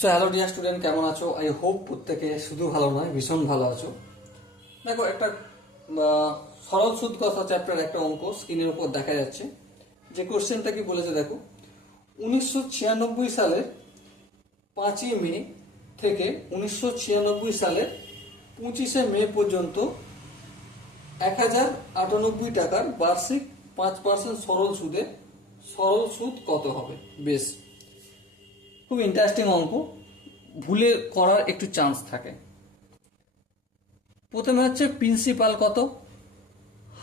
So hello dear student, কেমন আছো? I hope প্রত্যেকে শুধু ভালো নয়, ভীষণ ভালো আছো। দেখো, একটা সরল সুদ কথা চ্যাপ্টার একটা অঙ্ক স্ক্রিনের উপর দেখা যাচ্ছে। যে কোশ্চেনটা কি বলেছে দেখো, 1996 সালের 5ই মে থেকে 1996 সালের 25শে মে পর্যন্ত 1098 টাকার বার্ষিক 5% সরল সুদ কত হবে? বেশ, খুব ইন্টারেস্টিং অঙ্ক, ভুলে করার একটু চান্স থাকে। প্রথমে হচ্ছে প্রিন্সিপাল কত,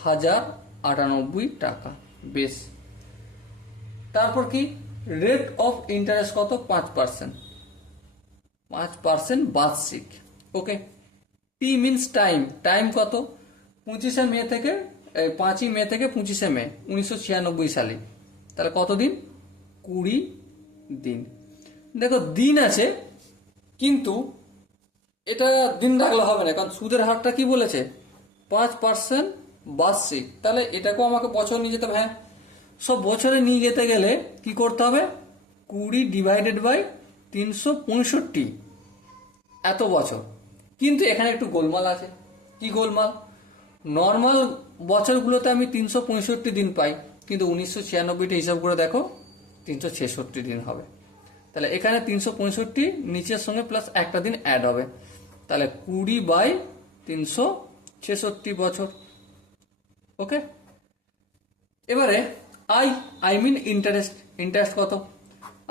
1098 টাকা। বেশ, তারপর কি রেট অফ ইন্টারেস্ট কত, 5%, 5% বার্ষিক। ওকে, টি মিনস টাইম, টাইম কত, 25শে মে থেকে 5ই মে থেকে 25শে মে 1996 সালে, তাহলে কত দিন? 20 দিন। দেখো দিন আছে, কিন্তু এটা দিন রাখলে হবে না, কারণ সুদের হারটা কি বলেছে, 5% বার্ষিক। তাহলে এটাকেও আমাকে বছর নিয়ে যেতে হবে। হ্যাঁ, সব বছরে নিয়ে যেতে গেলে কি করতে হবে, 20 ডিভাইডেড বাই 365, এত বছর। কিন্তু এখানে একটু গোলমাল আছে। কি গোলমাল? নর্মাল বছরগুলোতে আমি 365 দিন পাই, কিন্তু 1996টা হিসাব করে দেখো 366 দিন হবে। তাহলে এখানে 365 নিচের সঙ্গে প্লাস একটা দিন অ্যাড হবে, তাহলে 20/366 বছর। ওকে, এবারে আই মিন ইন্টারেস্ট। ইন্টারেস্ট কত?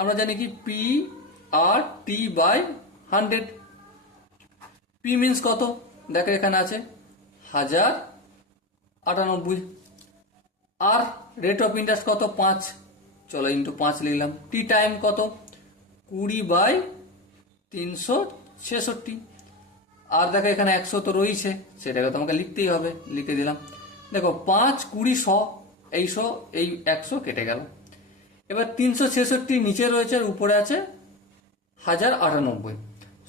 আমরা জানি কি P R T by 100। P means কত? দেখো এখানে আছে 1098। আর রেট অফ ইন্টারেস্ট কত? 5। চলো ইন্টু 5 লিখলাম। টি টাইম কত? 20/366। আর দেখো এখানে 100 তো রয়েছে, সেটাকে তোমাকে লিখতেই হবে, লিখে দিলাম। দেখো 5, 20, 100, এই 100 এই 100 কেটে গেল। এবার 366 নিচে রয়েছে আর উপরে আছে 1098।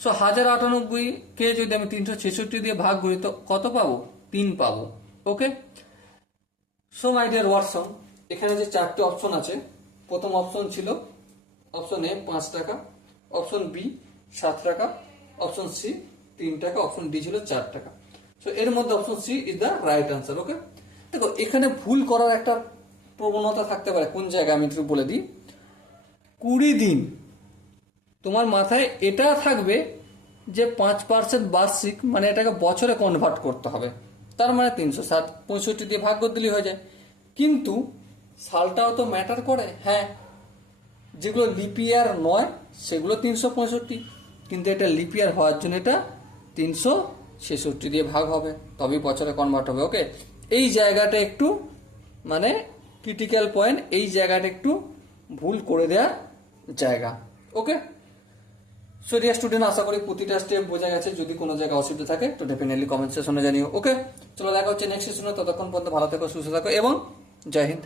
সো 1098 কে যদি আমি 366 দিয়ে ভাগ করি তো কত পাবো? 3 পাবো। ওকে, সো মাই ডিয়ার ওয়াটসন, এখানে যে 4টে অপশন আছে, প্রথম অপশন ছিল অপশন এ 5 টাকা, অপশন বি 7 টাকা, অপশন সি 3 টাকা, অপশন ডি ছিল 4 টাকা। সো এর মধ্যে option C is the right answer. Okay, দেখো এখানে ভুল করার একটা প্রবণতা থাকতে পারে। কোন জায়গায় আমি একটু বলে দিই। 20 দিন, তোমার মাথায় এটা থাকবে যে 5% বার্ষিক, মানে এটাকে বছরে কনভার্ট করতে হবে, তার মানে 365 দিয়ে ভাগ করে দিলেই হয়ে যায়। কিন্তু সালটাও তো ম্যাটার করে। হ্যাঁ, যেগুলো লিপিয়ার নয় সেগুলো 365, কিন্তু এটা লিপিয়ার হওয়ার জন্য এটা 366 দিয়ে ভাগ হবে, তবেই বছরে কনভার্ট হবে। ওকে, এই জায়গাটা একটু মানে ক্রিটিক্যাল পয়েন্ট, এই জায়গাটা একটু ভুল করে দেওয়া জায়গা। ওকে, সো ডিয়ার স্টুডেন্ট, আশা করি প্রতিটা স্টেপ বোঝা গেছে। যদি কোনো জায়গায় অসুবিধা থাকে তো ডেফিনেটলি কমেন্ট সেকশনে জানিও। ওকে, চলো দেখা হচ্ছে নেক্সট সেশনে। ততক্ষণ পর্যন্ত ভালো থেকো, সুস্থ থাকো এবং জয় হিন্দ।